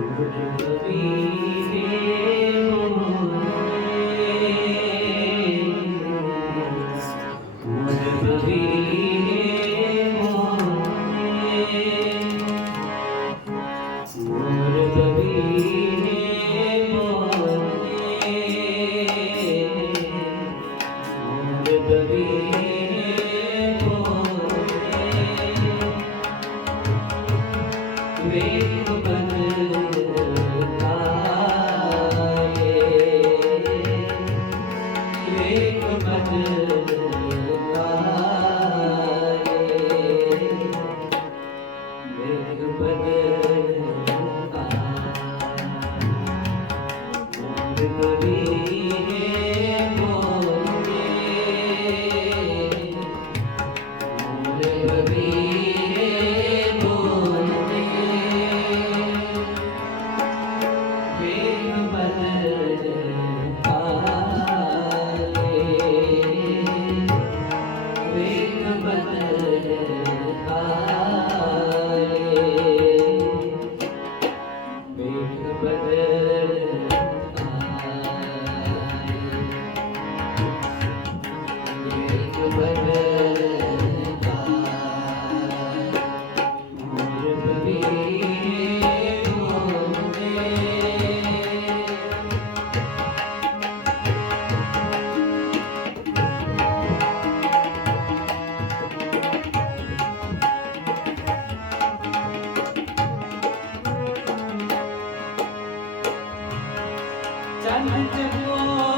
Would you. be சந்தித்து போ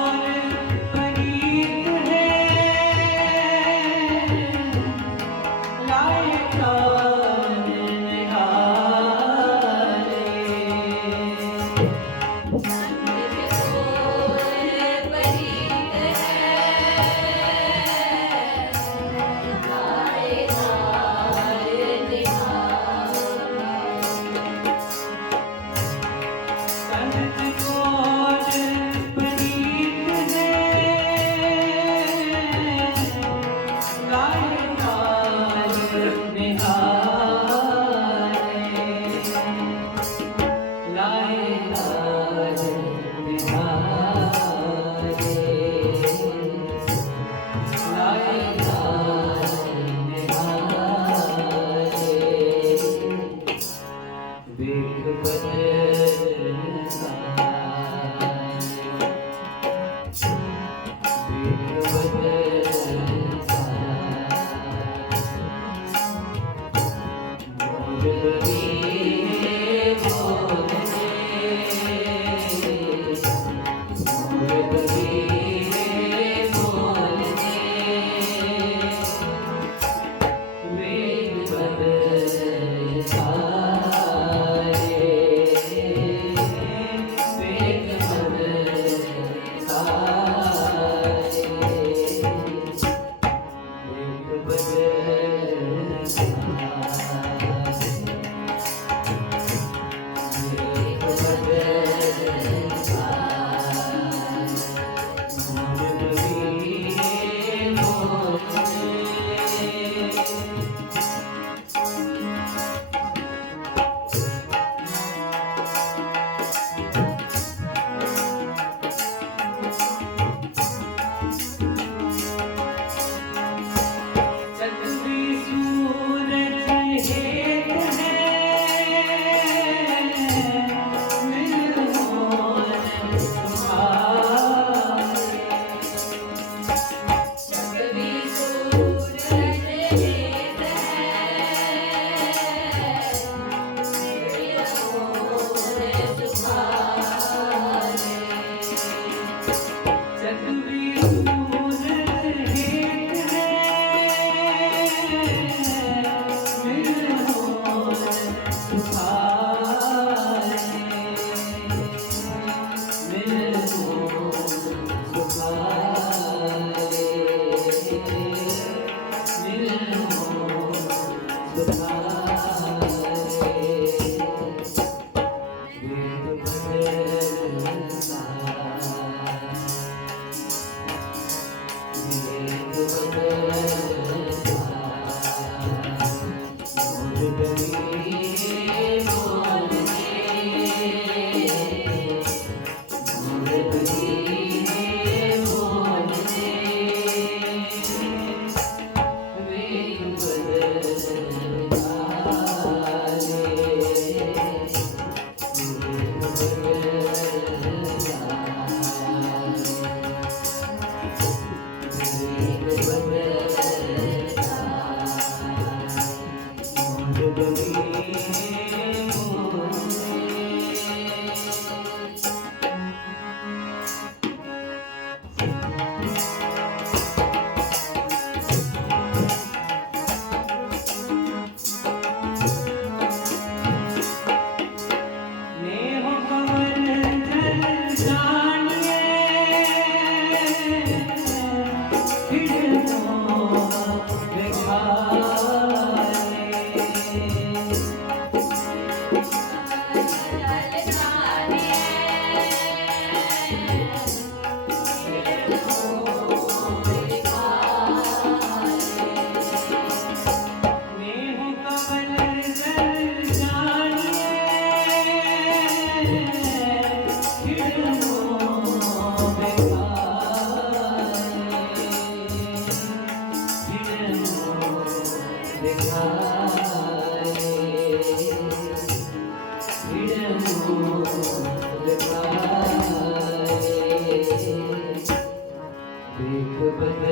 देख